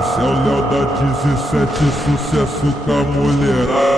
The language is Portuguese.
Esse é o Léo da 17, sucesso com a mulherada.